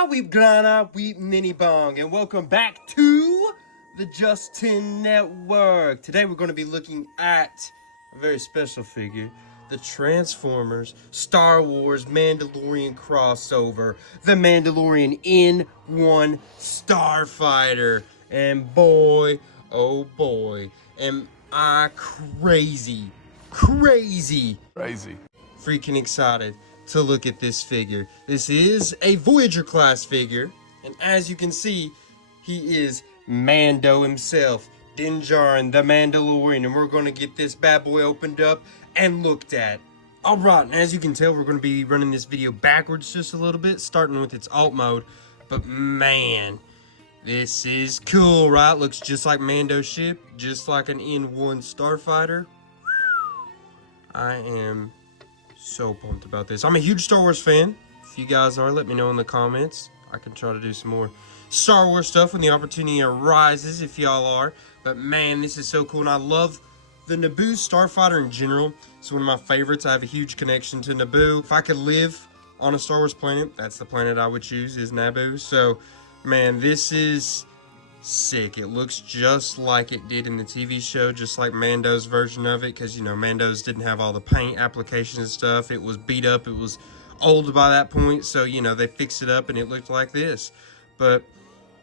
Hola, weep glana, weep ninny bong, and welcome back to the Justin Network. Today we're going to be looking at a very special figure, the Transformers Star Wars Mandalorian crossover, the Mandalorian N-1 Starfighter. And boy, oh boy, am I crazy freaking excited to look at this figure. This is a Voyager class figure, and as you can see, he is Mando himself, Din Djarin the Mandalorian, and we're going to get this bad boy opened up and looked at. Alright, and as you can tell, we're going to be running this video backwards just a little bit, starting with its alt mode, but man, this is cool, right? Looks just like Mando's ship, just like an N-1 Starfighter. I am so pumped about this. I'm a huge Star Wars fan. If you guys are, let me know in the comments. I can try to do some more Star Wars stuff when the opportunity arises, if y'all are. But man, this is so cool, and I love the Naboo Starfighter in general. It's one of my favorites. I have a huge connection to Naboo. If I could live on a Star Wars planet, that's the planet I would choose, is Naboo. So, man, this is sick. It looks just like it did in the TV show, just like Mando's version of it, because, you know, Mando's didn't have all the paint applications and stuff. It was beat up, it was old by that point, so, you know, they fixed it up and it looked like this. But,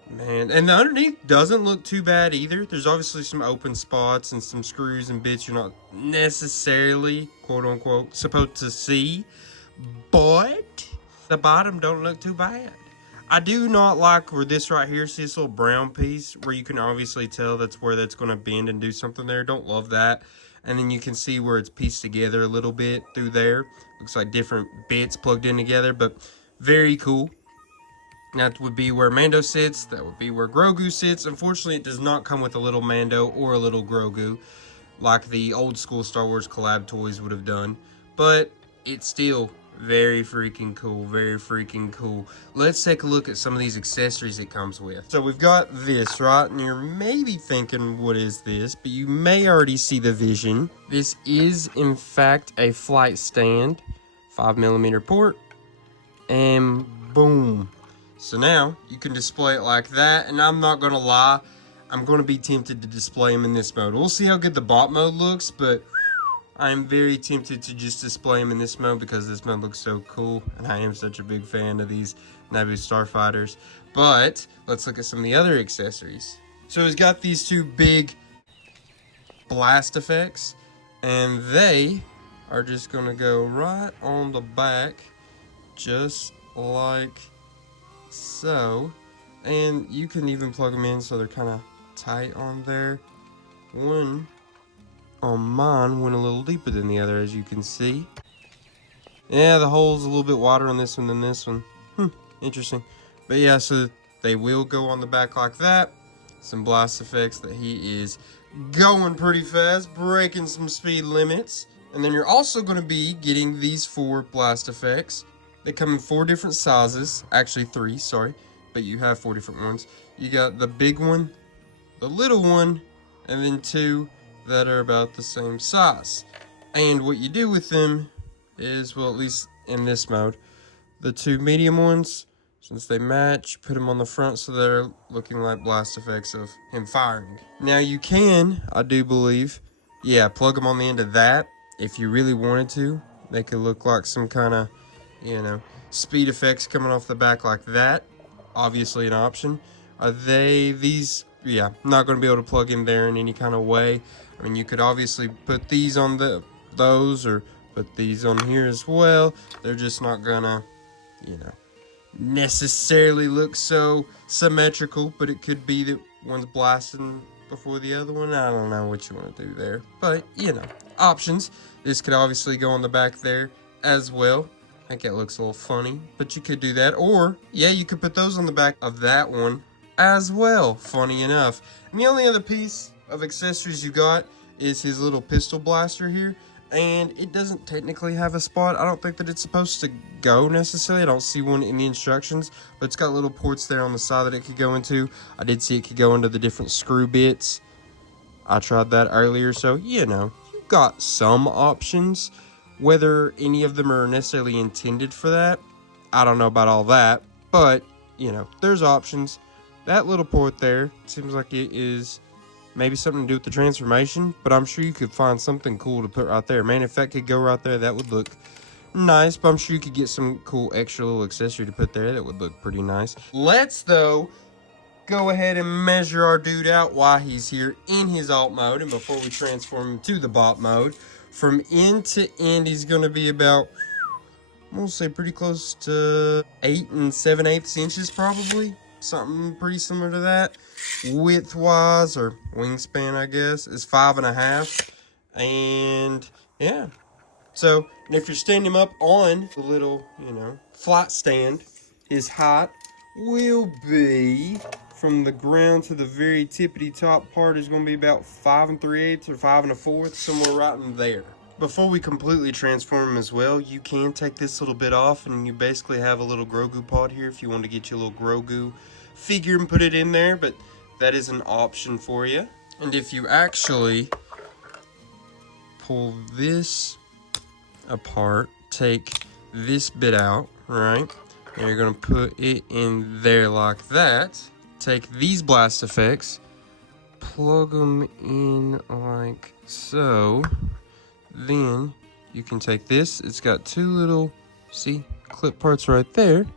man, and the underneath doesn't look too bad either. There's obviously some open spots and some screws and bits you're not necessarily, quote-unquote, supposed to see, but the bottom don't look too bad. I do not like where this right here, see this little brown piece where you can obviously tell that's where that's going to bend and do something there. Don't love that. And then you can see where it's pieced together a little bit through there. Looks like different bits plugged in together, but very cool. That would be where Mando sits. That would be where Grogu sits. Unfortunately, it does not come with a little Mando or a little Grogu like the old school Star Wars collab toys would have done. But it's still very freaking cool, very freaking cool. Let's take a look at some of these accessories it comes with. So we've got this, right? And you're maybe thinking, what is this? But you may already see the vision. This is, in fact, a flight stand. 5mm port. And boom. So now, you can display it like that. And I'm not going to lie, I'm going to be tempted to display them in this mode. We'll see how good the bot mode looks, but I'm very tempted to just display them in this mode because this mode looks so cool, and I am such a big fan of these Naboo Starfighters. But let's look at some of the other accessories. So he's got these two big blast effects, and they are just going to go right on the back, just like so. And you can even plug them in so they're kind of tight on there. One on mine went a little deeper than the other, as you can see. Yeah, the hole's a little bit wider on this one than this one. Interesting. But yeah, so they will go on the back like that. Some blast effects that he is going pretty fast, breaking some speed limits. And then you're also going to be getting these 4 blast effects. They come in 4 different sizes. Actually 3, sorry. But you have 4 different ones. You got the big one, the little one, and then 2 that are about the same size. And what you do with them is, well, at least in this mode, the 2 medium ones, since they match, put them on the front so they're looking like blast effects of him firing. Now you can, I do believe, yeah, plug them on the end of that if you really wanted to. They could look like some kind of, you know, speed effects coming off the back like that. Obviously an option. Are these, yeah, not going to be able to plug in there in any kind of way. I mean, you could obviously put these on those or put these on here as well. They're just not gonna, you know, necessarily look so symmetrical, but it could be that one's blasting before the other one. I don't know what you want to do there, but, you know, options. This could obviously go on the back there as well. I think it looks a little funny, but you could do that. Or, yeah, you could put those on the back of that one as well, funny enough. And the only other piece of accessories you got is his little pistol blaster here, and it doesn't technically have a spot. I don't think that it's supposed to go necessarily. I don't see one in the instructions, but it's got little ports there on the side that it could go into. I did see it could go into the different screw bits. I tried that earlier, so you know, you've got some options. Whether any of them are necessarily intended for that, I don't know about all that, but you know, there's options. That little port there seems like it is maybe something to do with the transformation, but I'm sure you could find something cool to put right there. Man, if that could go right there, that would look nice, but I'm sure you could get some cool extra little accessory to put there that would look pretty nice. Let's, though, go ahead and measure our dude out while he's here in his alt mode, and before we transform him to the bot mode. From end to end, he's going to be about, I'm going to say pretty close to 8 7/8 inches probably. Something pretty similar to that. Width-wise, or wingspan, I guess, is 5.5. And, yeah. So, and if you're standing him up on the little, you know, flight stand, his height will be, from the ground to the very tippity top part, is going to be about 5 3/8 or 5 1/4, somewhere right in there. Before we completely transform him as well, you can take this little bit off, and you basically have a little Grogu pod here if you want to get your little Grogu figure and put it in there, but that is an option for you. And if you actually pull this apart, take this bit out, right? And you're going to put it in there like that. Take these blast effects, plug them in like so. Then you can take this. It's got two little, see, clip parts right there.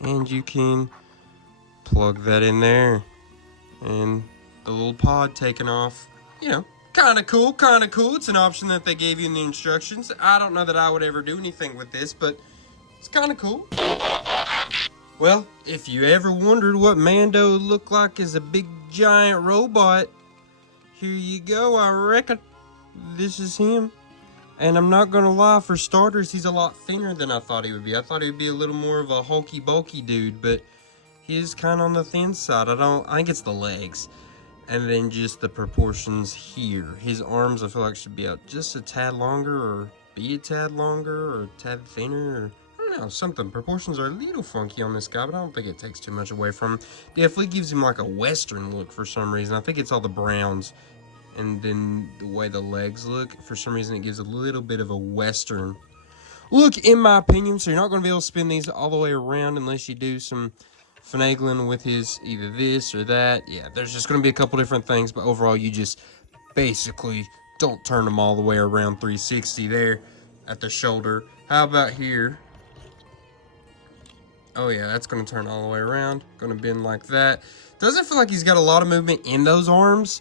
And you can plug that in there. And the little pod taken off. You know, kind of cool, kind of cool. It's an option that they gave you in the instructions. I don't know that I would ever do anything with this, but it's kind of cool. Well, if you ever wondered what Mando looked like as a big giant robot, here you go, I reckon. This is him. And I'm not gonna lie, for starters, he's a lot thinner than I thought he would be. I thought he would be a little more of a hulky bulky dude, but he is kind of on the thin side. I think it's the legs. And then just the proportions here. His arms, I feel like, should be out just a tad longer, or be a tad longer, or a tad thinner, or I don't know, something. Proportions are a little funky on this guy, but I don't think it takes too much away from him. Definitely gives him like a Western look for some reason. I think it's all the browns. And then the way the legs look, for some reason it gives a little bit of a Western look, in my opinion. So you're not going to be able to spin these all the way around unless you do some finagling with his either this or that. Yeah, there's just going to be a couple different things, but overall you just basically don't turn them all the way around 360 there at the shoulder. How about here? Oh yeah, that's going to turn all the way around. Going to bend like that. Doesn't feel like he's got a lot of movement in those arms.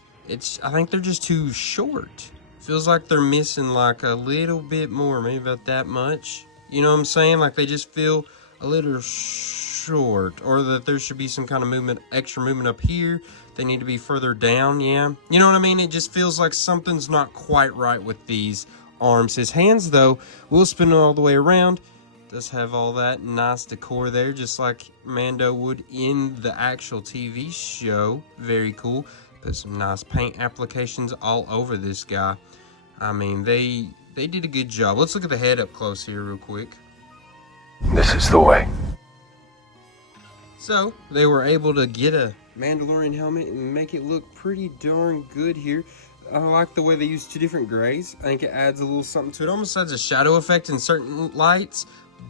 I think they're just too short. Feels like they're missing like a little bit more, maybe about that much. You know what I'm saying? Like they just feel a little short, or that there should be some kind of movement, extra movement up here. They need to be further down, yeah. You know what I mean? It just feels like something's not quite right with these arms. His hands, though, will spin it all the way around. Does have all that nice decor there, just like Mando would in the actual TV show. Very cool. Put some nice paint applications all over this guy. I mean, they did a good job. Let's look at the head up close here real quick. This is the way. So, they were able to get a Mandalorian helmet and make it look pretty darn good here. I like the way they use two different grays. I think it adds a little something to it. Almost adds a shadow effect in certain lights,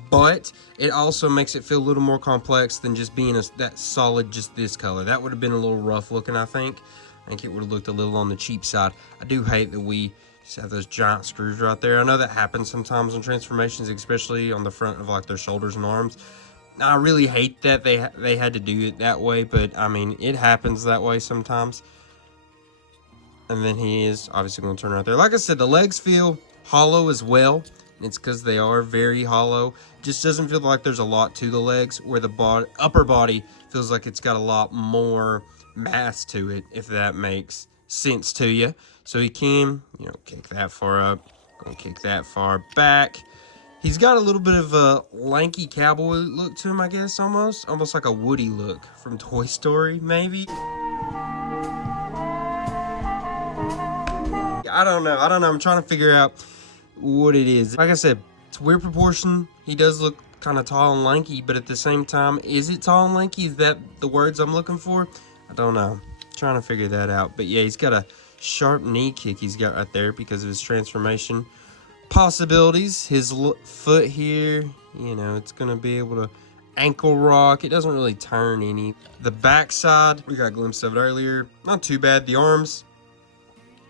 but it also makes it feel a little more complex than just being that solid, just this color. That would have been a little rough looking, I think. I think it would have looked a little on the cheap side. I do hate that we just have those giant screws right there. I know that happens sometimes on transformations, especially on the front of like their shoulders and arms. I really hate that they had to do it that way, but I mean, it happens that way sometimes. And then he is obviously going to turn right there. Like I said, the legs feel hollow as well. It's because they are very hollow. Just doesn't feel like there's a lot to the legs, where the upper body feels like it's got a lot more mass to it, if that makes sense to you. So he can, you know, kick that far up, gonna kick that far back. He's got a little bit of a lanky cowboy look to him, I guess, almost like a Woody look from Toy Story, maybe. I don't know. I'm trying to figure out what it is. Like I said, it's weird proportion. He does look kind of tall and lanky, but at the same time, is it tall and lanky? Is that the words I'm looking for? I don't know. Trying to figure that out. But yeah, he's got a sharp knee kick he's got right there because of his transformation possibilities. His foot here, you know, it's going to be able to ankle rock. It doesn't really turn any. The backside, we got a glimpse of it earlier. Not too bad. The arms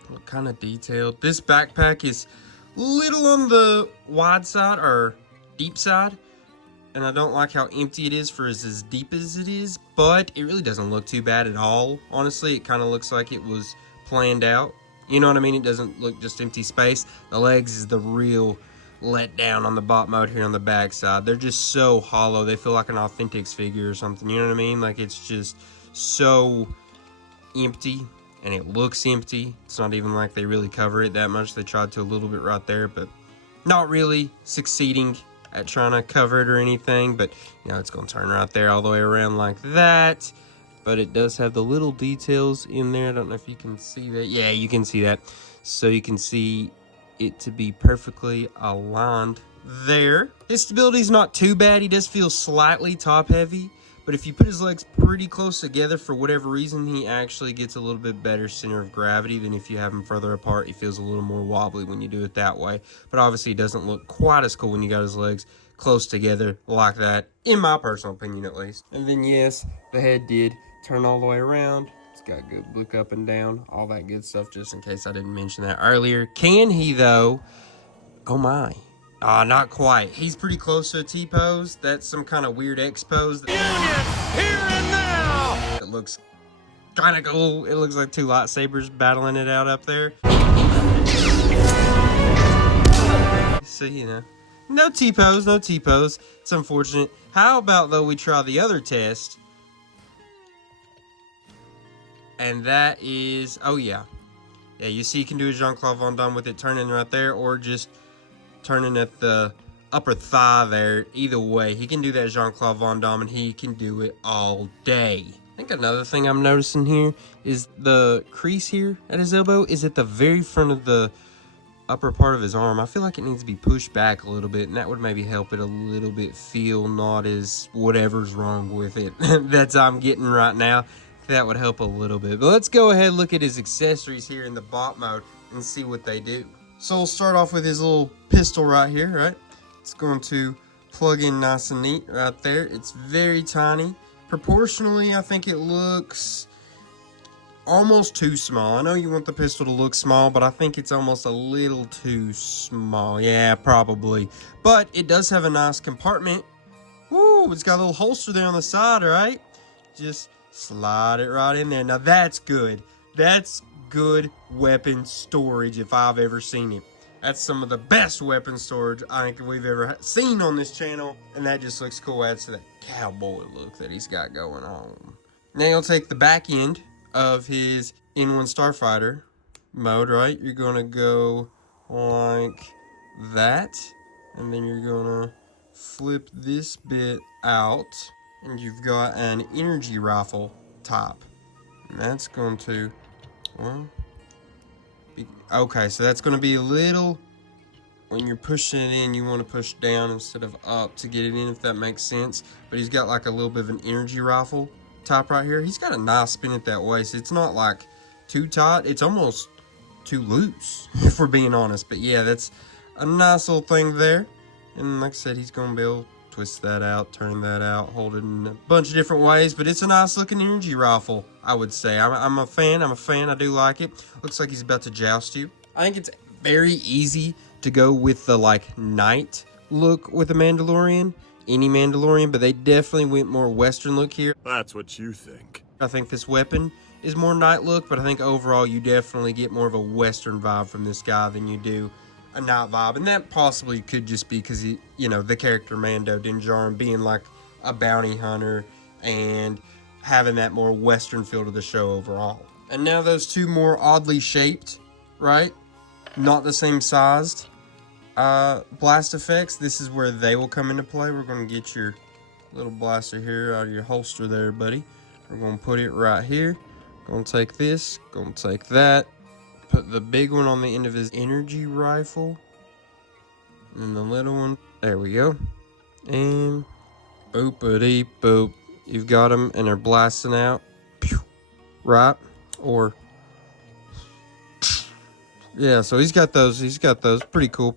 look kind of detailed. This backpack is little on the wide side or deep side, and I don't like how empty it is for as deep as it is, but it really doesn't look too bad at all. Honestly, it kind of looks like it was planned out. You know what I mean? It doesn't look just empty space. The legs is the real letdown on the bot mode here on the backside. They're just so hollow. They feel like an Authentics figure or something. You know what I mean? Like, it's just so empty, and it looks empty. It's not even like they really cover it that much. They tried to a little bit right there, but not really succeeding at trying to cover it or anything. But, you know, it's going to turn right there all the way around like that. But it does have the little details in there. I don't know if you can see that. Yeah, you can see that. So you can see it to be perfectly aligned there. His stability is not too bad. He does feel slightly top heavy, but if you put his legs pretty close together, for whatever reason, he actually gets a little bit better center of gravity than if you have him further apart. He feels a little more wobbly when you do it that way, but obviously it doesn't look quite as cool when you got his legs close together like that, in my personal opinion at least. And then yes, the head did turn all the way around. It's got good look up and down, all that good stuff, just in case I didn't mention that earlier. Can he though? Oh my. Not quite. He's pretty close to a T-pose. That's some kind of weird X pose. Union, here and now! It looks kind of cool. It looks like two lightsabers battling it out up there. So, you know, no T-pose, no T-pose. It's unfortunate. How about, though, we try the other test? And that is, oh yeah. Yeah, you see you can do a Jean-Claude Van Damme with it turning right there, or just turning at the upper thigh there. Either way, he can do that Jean-Claude Van Damme, and he can do it all day. I think another thing I'm noticing here is the crease here at his elbow is at the very front of the upper part of his arm. I feel like it needs to be pushed back a little bit, and that would maybe help it a little bit feel not as whatever's wrong with it that I'm getting right now. That would help a little bit. But let's go ahead and look at his accessories here in the bot mode and see what they do. So we'll start off with his little pistol right here, right? It's going to plug in nice and neat right there. It's very tiny. Proportionally, I think it looks almost too small. I know you want the pistol to look small, but I think it's almost a little too small. Yeah, probably. But it does have a nice compartment. Woo, it's got a little holster there on the side, right? Just slide it right in there. Now that's good. That's good weapon storage if I've ever seen it. That's some of the best weapon storage I think we've ever seen on this channel, and that just looks cool. Adds to that cowboy look that he's got going on. Now you'll take the back end of his N-1 Starfighter mode, right? You're gonna go like that, and then you're gonna flip this bit out, and you've got an energy rifle top, and that's going to, well, okay, so that's going to be a little, when you're pushing it in, you want to push down instead of up to get it in, if that makes sense. But he's got like a little bit of an energy rifle top right here. He's got a nice spin it that way, so it's not like too tight, it's almost too loose if we're being honest. But yeah, that's a nice little thing there, and like I said, he's going to be able to twist that out, turn that out, hold it in a bunch of different ways, but it's a nice looking energy rifle, I would say. I'm a fan, I do like it. Looks like he's about to joust you. I think it's very easy to go with the like night look with a Mandalorian, any Mandalorian, but they definitely went more Western look here. That's what you think. I think this weapon is more night look, but I think overall you definitely get more of a Western vibe from this guy than you do a night vibe, and that possibly could just be because he, you know, the character Mando Din Djarin being like a bounty hunter and having that more Western feel to the show overall. And now those two more oddly shaped, right? Not the same sized blast effects. This is where they will come into play. We're going to get your little blaster here out of your holster there, buddy. We're going to put it right here. Going to take this, going to take that. Put the big one on the end of his energy rifle, and the little one, there we go, and boopity boop, you've got them, and they're blasting out, pew, right, or, yeah, so he's got those, pretty cool,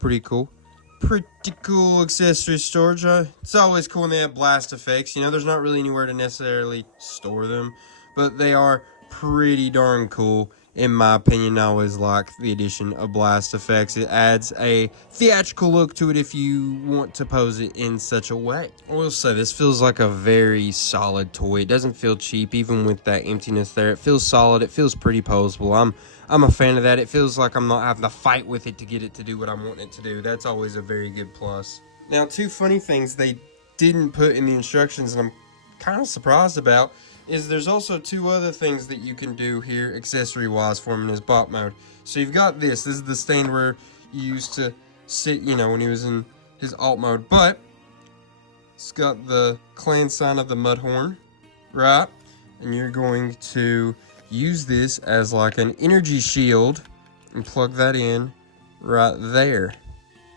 pretty cool accessory storage. It's always cool when they have blast effects. You know, there's not really anywhere to necessarily store them, but they are pretty darn cool. In my opinion, I always like the addition of blast effects. It adds a theatrical look to it if you want to pose it in such a way. I will say, this feels like a very solid toy. It doesn't feel cheap, even with that emptiness there. It feels solid. It feels pretty poseable. I'm a fan of that. It feels like I'm not having to fight with it to get it to do what I'm wanting it to do. That's always a very good plus. Now, two funny things they didn't put in the instructions, and I'm kind of surprised about, is there's also two other things that you can do here accessory wise for him in his bot mode. So you've got this is the stand where you used to sit, you know, when he was in his alt mode, but it's got the clan sign of the Mudhorn, right? And you're going to use this as like an energy shield and plug that in right there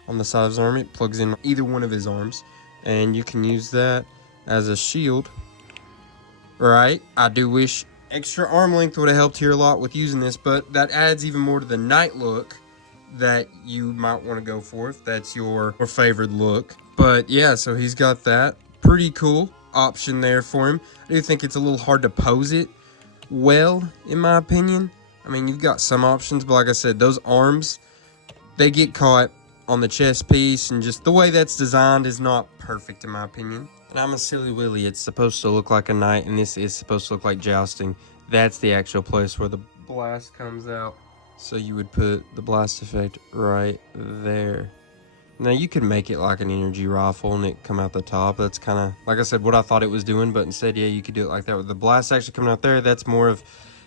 on the side of his arm. It plugs in either one of his arms, and you can use that as a shield. Right, I do wish extra arm length would have helped here a lot with using this, but that adds even more to the night look that you might want to go for if that's your favored look. But yeah, so he's got that pretty cool option there for him. I do think it's a little hard to pose it well, in my opinion. I mean, you've got some options, but like I said, those arms, they get caught on the chest piece, and just the way that's designed is not perfect in my opinion. And I'm a silly willy. It's supposed to look like a knight, and this is supposed to look like jousting. That's the actual place where the blast comes out. So you would put the blast effect right there. Now you could make it like an energy rifle and it come out the top. That's kind of, like I said, what I thought it was doing, but instead, yeah, you could do it like that. With the blast actually coming out there, that's more of,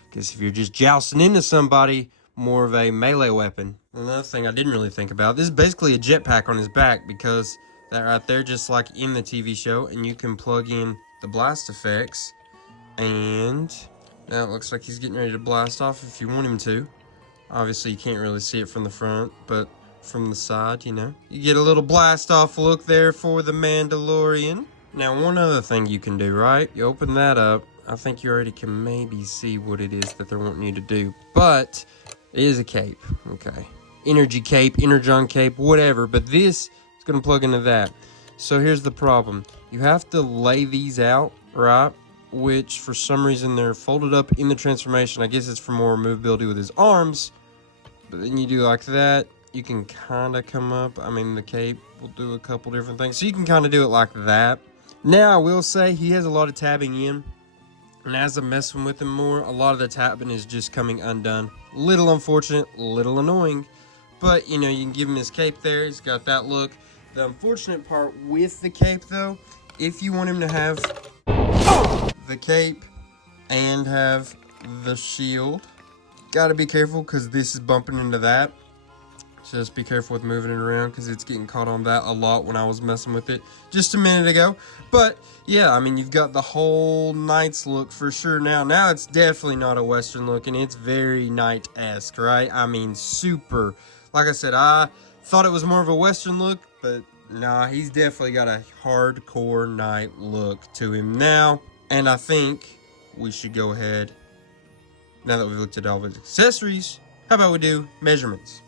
because if you're just jousting into somebody, more of a melee weapon. Another thing I didn't really think about, this is basically a jetpack on his back, because that right there, just like in the TV show, and you can plug in the blast effects, and now it looks like he's getting ready to blast off if you want him to. Obviously, you can't really see it from the front, but from the side, you know, you get a little blast off look there for the Mandalorian. Now, one other thing you can do, right? You open that up. I think you already can maybe see what it is that they're wanting you to do, but it is a cape, okay? Energy cape, energon cape, whatever, but this is going to plug into that. So here's the problem. You have to lay these out, right? Which for some reason they're folded up in the transformation. I guess it's for more movability with his arms, but then you do like that. You can kind of come up. I mean, the cape will do a couple different things, so you can kind of do it like that. Now, I will say he has a lot of tabbing in, and as I'm messing with him more, a lot of the tabbing is just coming undone. Little unfortunate, little annoying, but you know, you can give him his cape there. He's got that look. The unfortunate part with the cape, though, if you want him to have the cape and have the shield, gotta be careful because this is bumping into that. Just be careful with moving it around because it's getting caught on that a lot when I was messing with it just a minute ago. But yeah, I mean, you've got the whole Knight's look for sure now. Now it's definitely not a Western look, and it's very Knight-esque, right? I mean, super. Like I said, I thought it was more of a Western look, but nah, he's definitely got a hardcore Knight look to him now. And I think we should go ahead, now that we've looked at all of his accessories, how about we do measurements?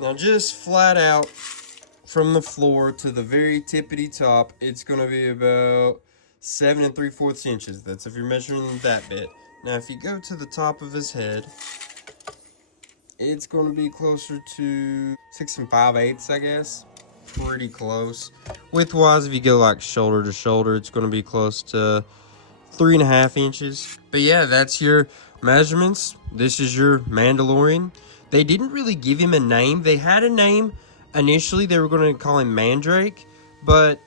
Now, just flat out from the floor to the very tippity top, it's going to be about 7 3/4 inches. That's if you're measuring that bit. Now, if you go to the top of his head, it's going to be closer to 6 5/8, I guess. Pretty close. Width-wise, if you go like shoulder to shoulder, it's going to be close to 3.5 inches. But yeah, that's your measurements. This is your Mandalorian. They didn't really give him a name. They had a name initially. They were going to call him Mandrake, but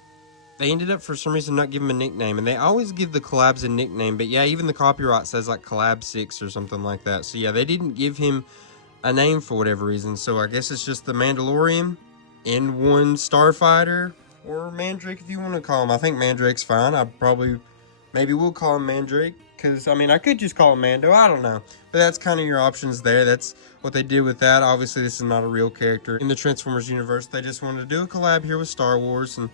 they ended up for some reason not giving him a nickname. And they always give the collabs a nickname. But yeah, even the copyright says like Collab 6 or something like that. So yeah, they didn't give him a name for whatever reason. So I guess it's just the Mandalorian N-1 Starfighter, or Mandrake if you want to call him. I think Mandrake's fine. Maybe we'll call him Mandrake. Because, I mean, I could just call him Mando. I don't know. But that's kind of your options there. That's what they did with that. Obviously, this is not a real character in the Transformers universe. They just wanted to do a collab here with Star Wars. And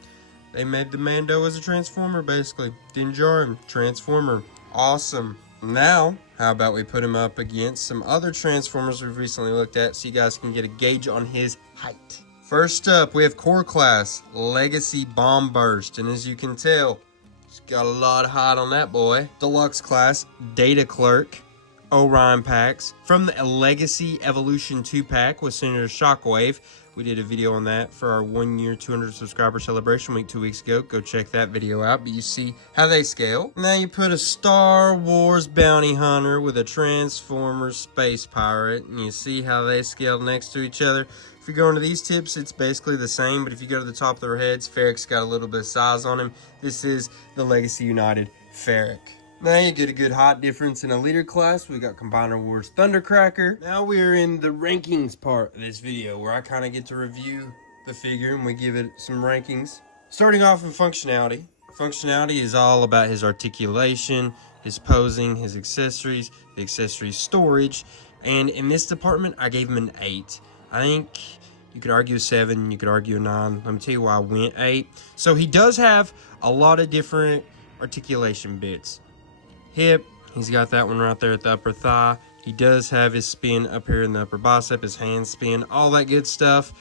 they made the Mando as a Transformer, basically. Din Djarin, Transformer. Awesome. Now, how about we put him up against some other Transformers we've recently looked at so you guys can get a gauge on his height. First up, we have Core Class Legacy Bomb Burst, and as you can tell, it's got a lot of hot on that boy. Deluxe Class Data Clerk Orion packs from the Legacy Evolution 2 pack with Senator Shockwave. We did a video on that for our 1 year 200 subscriber celebration week 2 weeks ago. Go check that video out. But you see how they scale. Now you put a Star Wars bounty hunter with a Transformers space pirate, and you see how they scale next to each other. If you go into these tips, it's basically the same, but if you go to the top of their heads, Ferric's got a little bit of size on him. This is the Legacy United Ferric. Now you get a good height difference in a leader class. We got Combiner Wars Thundercracker. Now we're in the rankings part of this video where I kind of get to review the figure and we give it some rankings. Starting off in functionality. Functionality is all about his articulation, his posing, his accessories, the accessory storage. And in this department, I gave him an 8. I think you could argue a 7, you could argue a 9. Let me tell you why I went 8. So he does have a lot of different articulation bits. Hip, he's got that one right there at the upper thigh. He does have his spin up here in the upper bicep, his hand spin, all that good stuff.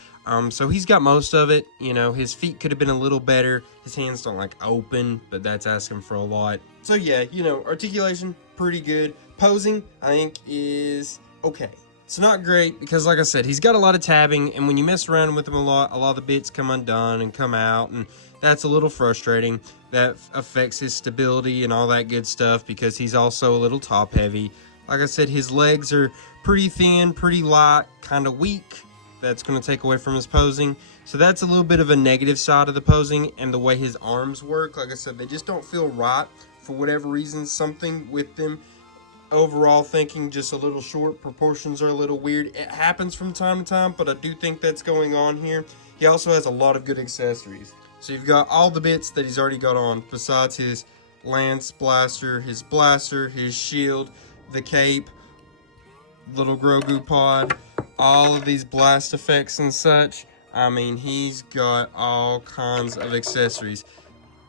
So he's got most of it. You know, his feet could have been a little better. His hands don't like open, but that's asking for a lot. So yeah, you know, articulation, pretty good. Posing, I think, is okay. It's not great because, like I said, he's got a lot of tabbing, and when you mess around with him a lot of the bits come undone and come out, and that's a little frustrating. That affects his stability and all that good stuff because he's also a little top heavy. Like I said, his legs are pretty thin, pretty light, kind of weak. That's going to take away from his posing. So that's a little bit of a negative side of the posing, and the way his arms work. Like I said, they just don't feel right for whatever reason. Something with them. Overall thinking just a little short, proportions are a little weird. It happens from time to time, but I do think that's going on here. He also has a lot of good accessories. So you've got all the bits that he's already got on, besides his lance blaster, his shield, the cape, little Grogu pod, all of these blast effects and such. I mean, he's got all kinds of accessories.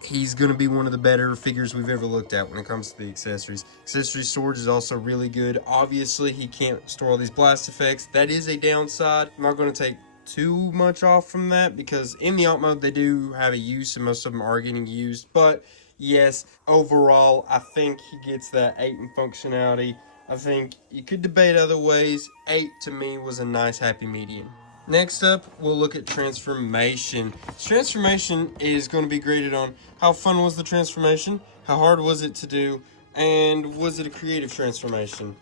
He's going to be one of the better figures we've ever looked at when it comes to the accessories. Accessory storage is also really good. Obviously, he can't store all these blast effects. That is a downside. I'm not going to take too much off from that because in the alt mode, they do have a use and most of them are getting used. But yes, overall, I think he gets that 8 in functionality. I think you could debate other ways. 8 to me was a nice happy medium. Next up, we'll look at transformation. Transformation is going to be graded on how fun was the transformation, how hard was it to do, and was it a creative transformation?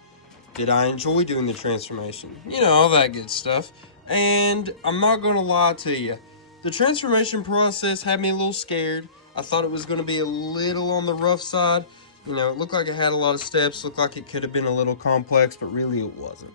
Did I enjoy doing the transformation? You know, all that good stuff. And I'm not going to lie to you. The transformation process had me a little scared. I thought it was going to be a little on the rough side. You know, it looked like it had a lot of steps, looked like it could have been a little complex, but really it wasn't.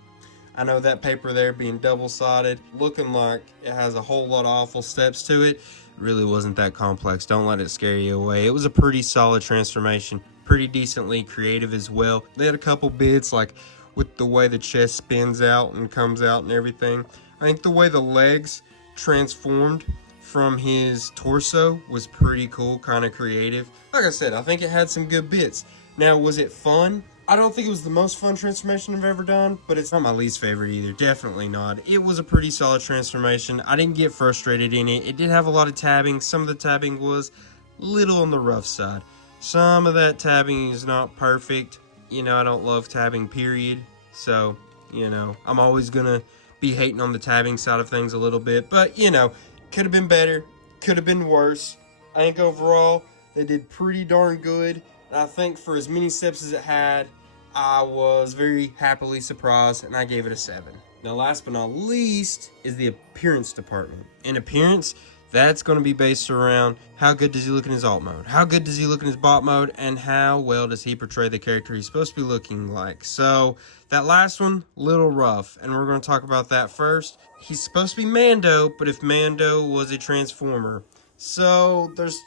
I know that paper there being double-sided, looking like it has a whole lot of awful steps to it, really wasn't that complex. Don't let it scare you away. It was a pretty solid transformation, pretty decently creative as well. They had a couple bits, like with the way the chest spins out and comes out and everything. I think the way the legs transformed from his torso was pretty cool, kind of creative. Like I said, I think it had some good bits. Now, was it fun? I don't think it was the most fun transformation I've ever done, but it's not my least favorite either. Definitely not. It was a pretty solid transformation. I didn't get frustrated in it. It did have a lot of tabbing. Some of the tabbing was little on the rough side. Some of that tabbing is not perfect. You know, I don't love tabbing, period. So, you know, I'm always going to be hating on the tabbing side of things a little bit. But, you know, could have been better. Could have been worse. I think overall, they did pretty darn good. And I think for as many steps as it had, I was very happily surprised, and I gave it a 7. Now, last but not least is the appearance department. In appearance, that's going to be based around how good does he look in his alt mode, how good does he look in his bot mode, and how well does he portray the character he's supposed to be looking like. So, that last one, little rough, and we're going to talk about that first. He's supposed to be Mando, but if Mando was a Transformer. So, there's,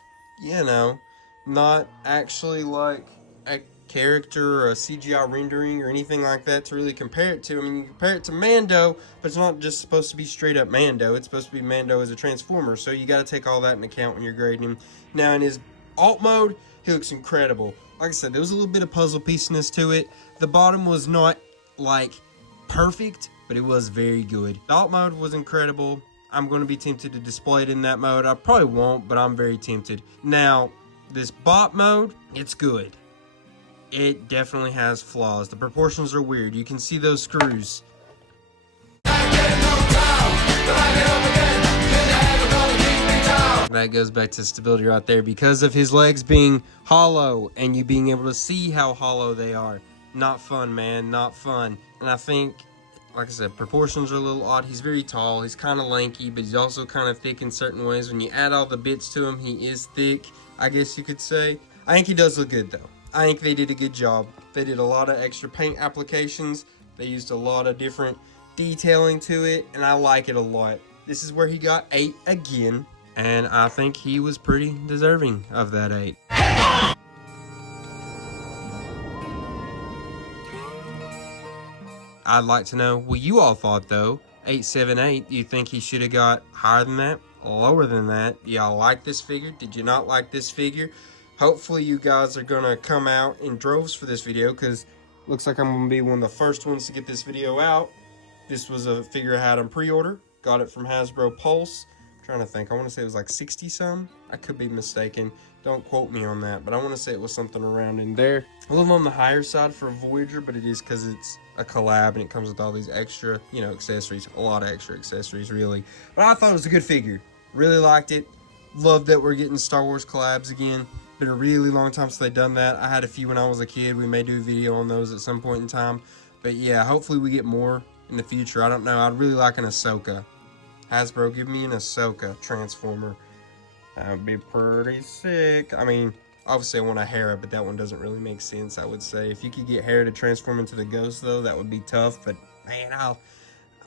you know, not actually like a character or a CGI rendering or anything like that to really compare it to. I mean, you compare it to Mando, but it's not just supposed to be straight up Mando. It's supposed to be Mando as a Transformer, so you got to take all that into account when you're grading him. Now, in his alt mode, he looks incredible. Like I said, there was a little bit of puzzle pieceness to it. The bottom was not, like, perfect, but it was very good. The alt mode was incredible. I'm going to be tempted to display it in that mode. I probably won't, but I'm very tempted. Now, this bot mode, it's good. It definitely has flaws. The proportions are weird. You can see those screws. That goes back to stability right there because of his legs being hollow and you being able to see how hollow they are. Not fun, man. Not fun. And I think, like I said, proportions are a little odd. He's very tall. He's kind of lanky, but he's also kind of thick in certain ways. When you add all the bits to him, he is thick, I guess you could say. I think he does look good, though. I think they did a good job. They did a lot of extra paint applications. They used a lot of different detailing to it, and I like it a lot. This is where he got 8 again, and I think he was pretty deserving of that 8. I'd like to know what you all thought, though. 878, you think he should have got higher than that? Lower than that? Y'all like this figure? Did you not like this figure? Hopefully you guys are going to come out in droves for this video, because looks like I'm going to be one of the first ones to get this video out. This was a figure I had on pre-order. Got it from Hasbro Pulse. I'm trying to think. I want to say it was like 60-some. I could be mistaken. Don't quote me on that, but I want to say it was something around in there. A little on the higher side for Voyager, but it is because it's a collab and it comes with all these extra, you know, accessories. A lot of extra accessories, really. But I thought it was a good figure. Really liked it. Love that we're getting Star Wars collabs again. Been a really long time since they've done that. I had a few when I was a kid. We may do a video on those at some point in time. But yeah, hopefully we get more in the future. I don't know. I'd really like an Ahsoka. Hasbro, give me an Ahsoka Transformer. That would be pretty sick. I mean, obviously I want a Hera, but that one doesn't really make sense, I would say. If you could get Hera to transform into the Ghost, though, that would be tough. But man,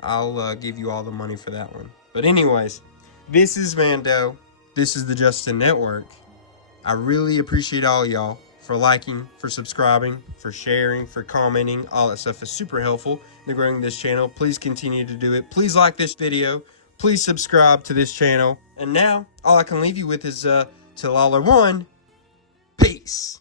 I'll give you all the money for that one. But anyways, this is Mando. This is the Justin Network. I really appreciate all y'all for liking, for subscribing, for sharing, for commenting. All that stuff is super helpful in growing this channel. Please continue to do it. Please like this video. Please subscribe to this channel. And now, all I can leave you with is, till all are one, peace.